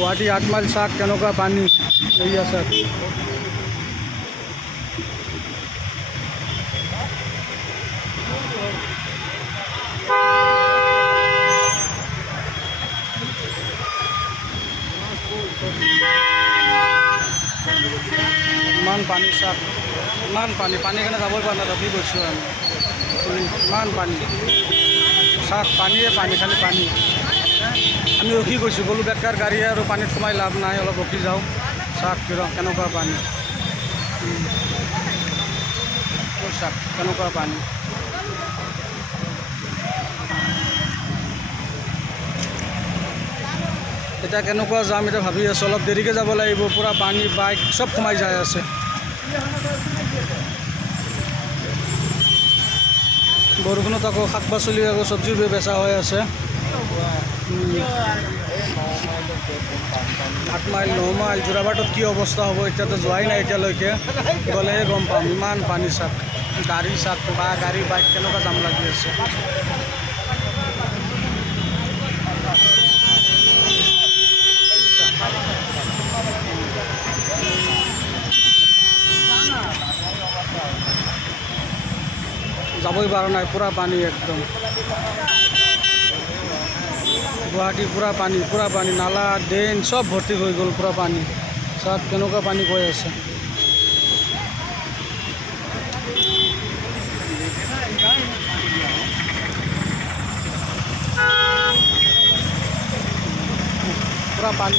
Guwahati 8 mile চাওক কেনেকুৱা পানী এয়া চাওক। ইমান পানী চাওক, ইমান পানী কাৰণে যাবই পৰা নাই, ৰখি গৈছোঁ আমি। ইমান পানী চাওক, পানীয়ে পানী, খালি পানী। আমি ৰখি গৈছোঁ, গ'লো বেকাৰ গাড়ী আৰু পানীত সোমাই লাভ নাই, অলপ ৰখি যাওঁ। চাওক কেনেকুৱা পানী, চাওক কেনেকুৱা পানী। এতিয়া কেনেকুৱা যাম এতিয়া ভাবি আছোঁ, অলপ দেৰিকৈ যাব লাগিব। পূৰা পানী, বাইক চব সোমাই যাই আছে। বৰষুণত আকৌ শাক পাচলি আকৌ চব্জি বেচা হৈ আছে। 8 মাইল 9 মাইল যোৰাবাটত কি অৱস্থা হ'ব এতিয়াতো যোৱাই নাই, এতিয়ালৈকে গ'লেহে গম পাম। ইমান পানী চাওক, গাড়ী চাওক বা গাড়ী বাইক কেনেকুৱা জাম লাগি আছে। যাবই পৰা নাই, পূৰা পানী একদম। গুৱাহাটী পূৰা পানী, নালা ড্ৰেইন চব ভৰ্তি হৈ গ'ল, পূৰা পানী। চাওক কেনেকুৱা পানী গৈ আছে। পূৰা পানী।